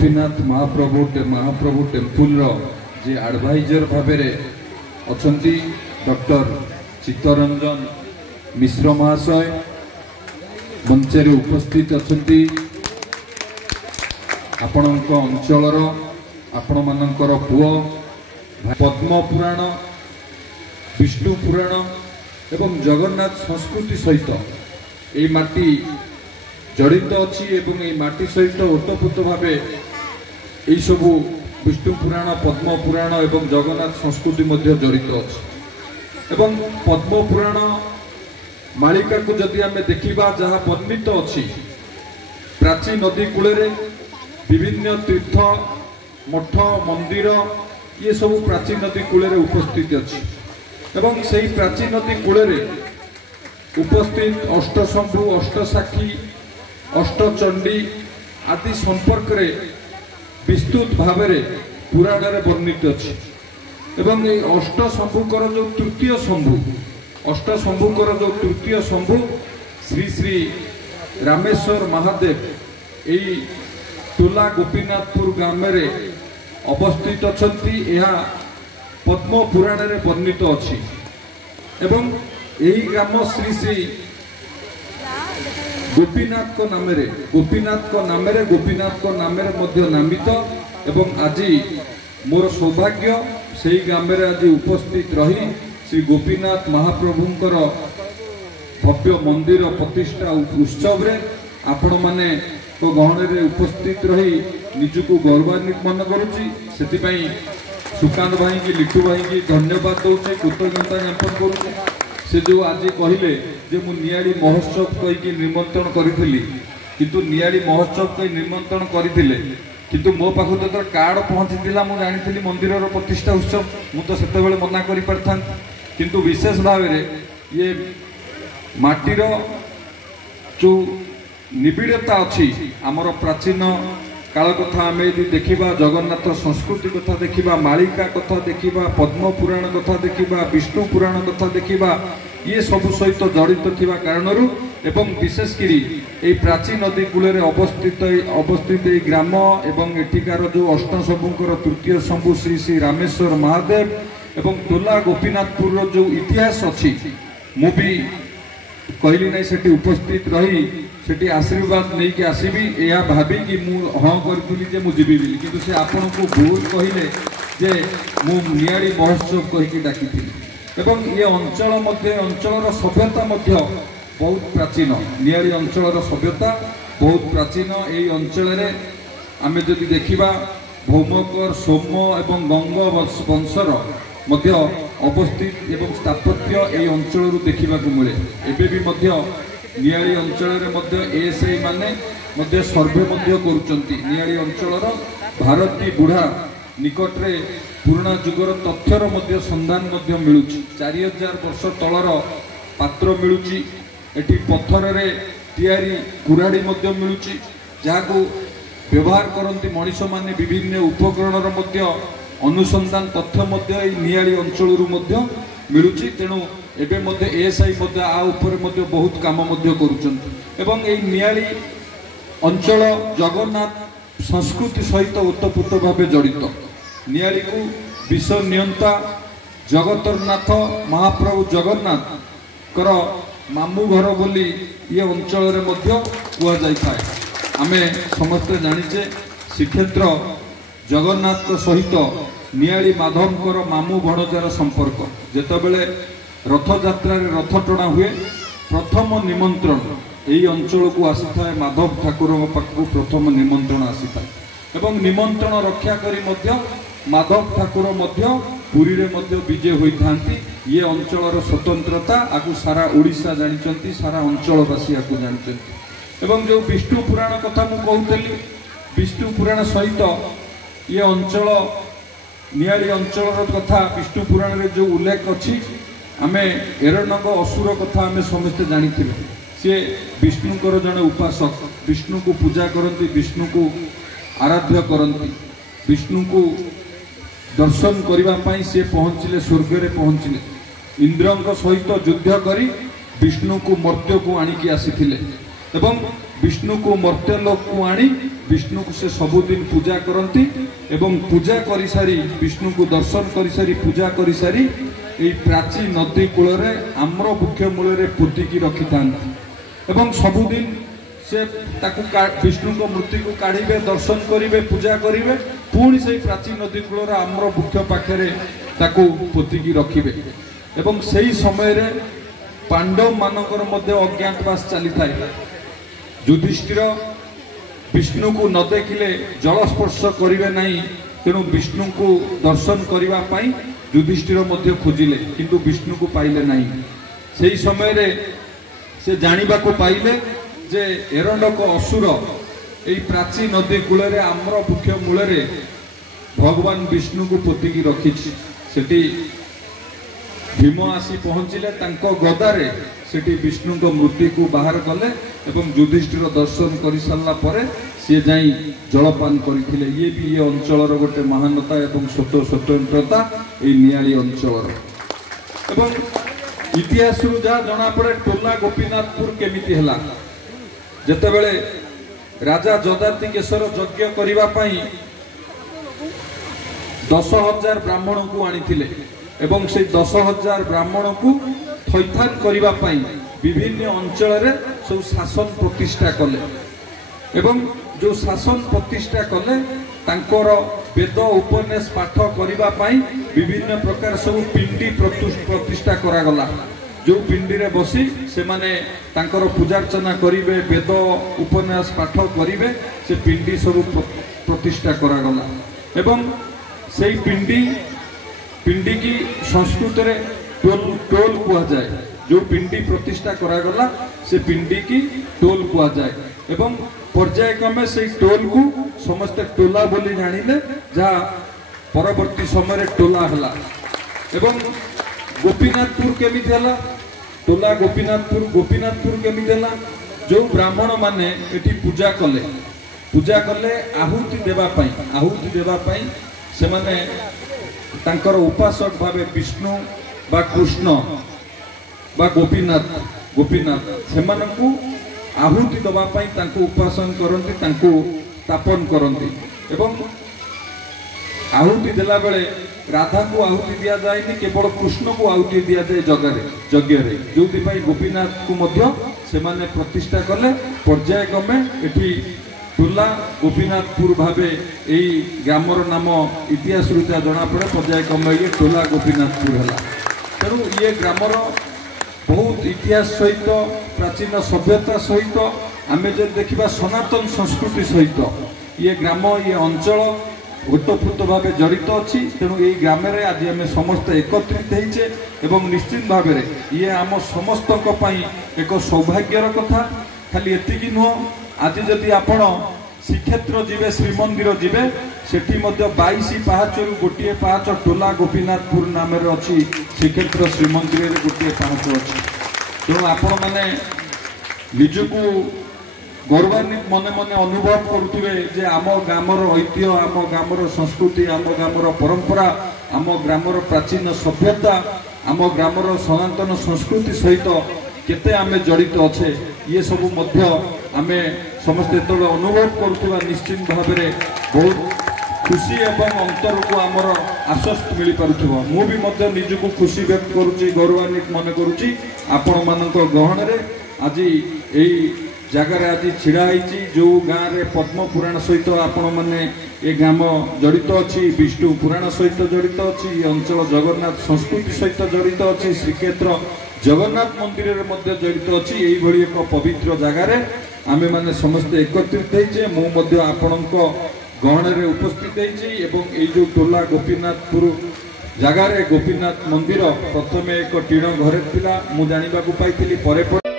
गोपीनाथ महाप्रभु temple जे adviser भाव अच्छा doctor Chittaranjan मिश्र महाशय मंचे उपस्थित अच्छा आपण अंचल आपण मानकर पुओ पद्म पुराण विष्णु पुराण एवं जगन्नाथ संस्कृति सहित ये माटी जड़ित अच्छी एवं ये माटी सहित ओतपुत भाव यही सबू विष्णु पुराण पद्म पुराण एवं जगन्नाथ संस्कृति मध्य जड़ित अच्छी एवं पद्म पुराण मालिका को जदि आम देखा जहाँ वर्णित अच्छी प्राची नदी कूल विभिन्न तीर्थ मठ मंदिर ये सब प्राची नदी कूल उपस्थित अच्छी एवं से प्राची नदी कूल उपस्थित अष्टशंभु अष्टसाखी अष्टचंडी आदि संपर्क रे विस्तृत भाव पुराण वर्णित अच्छी एवं ये अष्टशंभुकर जो तृतीय शंभु अष्टशंभुकर जो तृतीय शंभु श्री श्री रामेश्वर महादेव यही टोला गोपीनाथपुर ग्राम अवस्थित अच्छा पद्म पुराण रे वर्णित अच्छी एवं यही ग्राम श्री श्री गोपीनाथ को नाम नामित एवं आज मोर सौभाग्य से ग्राम आज उपस्थित रही श्री गोपीनाथ महाप्रभुंकर भव्य मंदिर प्रतिष्ठा उत्सव रे आपण माने तो गहन रे उपस्थित रही निजको गौरवान्वित मन करुच्ची से सुकांत भाई की लिटू भाई की धन्यवाद दूसरे कृतज्ञता ज्ञापन करुचे से जो आज कहले जे मु नियाड़ी महोत्सव कहीकि निमंत्रण करी किंतु नियाड़ी महोत्सव कही निमंत्रण करथिले किंतु मो पाखु जो कार्ड पहुँची मुझे जानी मंदिर प्रतिष्ठा उत्सव मु तो सेते बेले मना करि परथां किंतु विशेष भाव ये माटीर जो निबिड़ता अच्छी आमर प्राचीन काल कथा आम यदि देखा जगन्नाथ संस्कृति कथा देखा मालिका कथा देखा पद्म पुराण कथा देखा विष्णु पुराण कथा देखा ये सब सहित जड़ित थिबा कारणरू एवं विशेषकर ये प्राची नदी कूल अवस्थित ग्राम एवं एठिकार जो अष्टशंभुकर तृतीय शंभु श्री श्री रामेश्वर महादेव एवं टोला गोपीनाथपुर जो इतिहास अच्छी मु भी कहली नहीं सेठी उपस्थित रही सेठी आशीर्वाद नहीं कि आसबि यह भावी कि हाँ करी मुझे किंतु से आपण को भूल कहले जे मु नियाड़ी महोत्सव कहीकि डाकी एवं ये अंचल सभ्यता बहुत प्राचीन नियाड़ी अंचल सभ्यता बहुत प्राचीन यही अंचल आम जदि देखा भौमकर सोम एवं गंग वंशर मध्य अवस्थित एवं स्थापत्य यही अंचल देखा मिले एबे भी नियाड़ी अंचल एएसआई माने सर्वे नियाड़ी अंचल भारती बुढ़ा निकटरे पुराना जुगर तथ्यर संधान मिलूँ 4000 वर्ष तलर पात्र मिलूँ एटी पत्थर रे तैयारी कुराड़ी मिलूँ जहाँ को व्यवहार करती मनीष माने विभिन्न उपकरण अनुसंधान तथ्य नियाड़ी अंचल मिलूँ तेणु एवं एएसआई बहुत काम करुँच नियाड़ी अंचल जगन्नाथ संस्कृति सहित ओतपुत भाव जड़ित नियाड़ी को विश्व नियंता जगतरनाथ महाप्रभु जगन्नाथ कर मामू घर बोली ये अंचल कहुए आम समस्ते जानीचे श्रीक्षेत्र जगन्नाथ सहित नियाड़ी माधवकर मामू भणजार संपर्क जेतबेले रथ यात्रा रथ टणा हुए प्रथम निमंत्रण यही अंचल को आसी था माधव ठाकुर पाखु प्रथम निमंत्रण आसी था एवं निमंत्रण रक्षा करी माधव ठाकुर पुरी रे विजय होता ये अंचल स्वतंत्रता आकु सारा ओडिशा जानी सारा अंचलवासी आपको जानते एवं जो विष्णु पुराण कथा मु कहूली विष्णु पुराण सहित ये अंचल नियाड़ी अंचल कथा विष्णु पुराण रे जो उल्लेख अच्छी आम एरनंग असुर कथा आम समस्ते जानी सी विष्णुकर जड़े उपासक विष्णु को पूजा करती विष्णु को आराध्य करती विष्णु को दर्शन करने सी पहुँचले स्वर्ग रे पहुँचले इंद्र सहित युद्ध करी विष्णु को मर्त्य को आणिकी आसी एवं विष्णु को मर्त्यलोक को आनी विष्णु को से सबुदिन पूजा करती एवं पूजा कर सारी विष्णु को दर्शन कर सारी पूजा कर सारी ये प्राची नदी कूल आम्र वृक्ष मूल पोतिकी रखि था एवं सबुदिन से ताकू विष्णु को मूर्ति को काढ़े दर्शन करेंगे पूजा करेंगे पुणी से प्राची नदी कूल आम्र वृक्ष पाखे ताकू पोतिकी रखिए एवं सही समय रे पांडव मानकर मध्य अज्ञातवास चली था युधिष्ठिर विष्णु को न देखिले जलस्पर्श करेंगे नहीं तेणु विष्णु को दर्शन करने युधिष्ठिर मध्य खोजिले किंतु विष्णु को पाइले नहीं सही समय रे से जानिबा को पाइले जे एरंडक असुर यही प्राची नदी कूल आम्र वृक्ष मूल भगवान विष्णु को पोतिकी रखी सेठी भीम आसी पहुंचले गदारे सेठी विष्णु को मूर्ति को बाहर कले एवं युधिष्ठिर दर्शन कर सारा पर सी जाई जलपान करथिले ये भी ये अंचल गोटे महानता एवं स्वतंत्रता ये नियाली अंचल एवं इतिहास जहाँ जना पड़े टोला गोपीनाथपुर केमिति हला जेते बेले राजा जदाति केशर यज्ञ करिबा पई 10,000 ब्राह्मण को आनिथिले एवं से 10,000 ब्राह्मण को थैथान करिबा पई विभिन्न अंचल रे सब शासन प्रतिष्ठा कले एवं जो शासन प्रतिष्ठा कले तांकर वेद उपन्यास पाठ करिबा पई विभिन्न प्रकार सब पिंडी प्रतिष्ठा करा गला जो पिंडी रे बसी से माने तांकर पूजार्चना करिवे वेद उपन्यास पाठ करिवे से पिंडी सब प्रतिष्ठा करा गला एवं सेई पिंडी की संस्कृत रे टोल कुआ जाए जो पिंडी प्रतिष्ठा करा गला से पिंडी की टोल कुआ जाए एवं पर्यायक्रमे से टोल को समस्त टोला बोली जानिले जहाँ परवर्ती समय टोला हला एवं गोपीनाथपुर केमिति हला टोला गोपीनाथपुर केमिति हला जो ब्राह्मण माने एठी पूजा कले आहुति देवा पई से माने तांकर उपासक भावे विष्णु बा कृष्ण बा गोपीनाथ से आहुति दबा पई तांको उपासन करंती तांको स्थापन करंती एवं आहुति देला बेले राधा को आहुति दिया जाएनी केवल कृष्ण को आहुति दिया जाए यज्ञ रे जोथि पई गोपीनाथ को मध्य से माने प्रतिष्ठा कले पर्यायक्रमे एठी टोला गोपीनाथपुर भावे यही ग्रामर नाम इतिहास रूपा जना पड़े पर्यायक्रमे ये टोला गोपीनाथपुर है तेणु ये ग्रामर बहुत इतिहास सहित प्राचीन सभ्यता सहित आम जो देखा सनातन संस्कृति सहित ये ग्राम ये अंचल ओतप्रोत भाव जड़ित अच्छी तेणु यही ग्राम आज आम समस्त एकत्रित होइछे एवं निश्चित भाव ये आम समस्त एक सौभाग्यर कथा खाली एतिकी नुह आज जदि आपण श्रीक्षेत्र जीवे श्रीमंदिर जीवे सेठी मध्य 22 पाहाचरु गोटे पाहाच टोला गोपीनाथपुर नाम अच्छी श्रीक्षेत्र श्रीमंदिर गोटे पाहाच अच्छी तेणु आपण मैंने निजको गौरवान्वित मने मने अनुभव करुवे जे आम ग्रामर ऐतिह्य आम ग्रामर संस्कृति आम ग्रामर परंपरा आम ग्रामर प्राचीन सभ्यता आम ग्रामर सनातन संस्कृति सहित केते आमे जड़ित अच्छे ये सब मध्य आमे समस्त जो अनुभव करुवा निश्चित भाव में बहुत खुशी एवं अंतर को आमर आश्वस्त मिल पारुथिबो मु भी मध्य निजको खुशी व्यक्त करुची गौरवान्वित मन करुची आपण मानक गहन रे आज यही जगार आज छिड़ा जो गाँव में पद्म पुराण सहित आपण मैंने ये ग्राम जड़ित अच्छी विष्णु पुराण सहित जड़ित अच्छी अंचल जगन्नाथ संस्कृति सहित जड़ित अच्छी श्रीक्षेत्र जगन्नाथ मंदिर में जड़ित अच्छी यही एक पवित्र जगार आमे माने समस्त एकत्रित होइछे मु आपणक गहन रे उपस्थित होइछि जो टोला गोपीनाथपुर जगार गोपीनाथ मंदिर प्रथमे एक टीण घरे थिला मु जानिबा को पाइथिली परे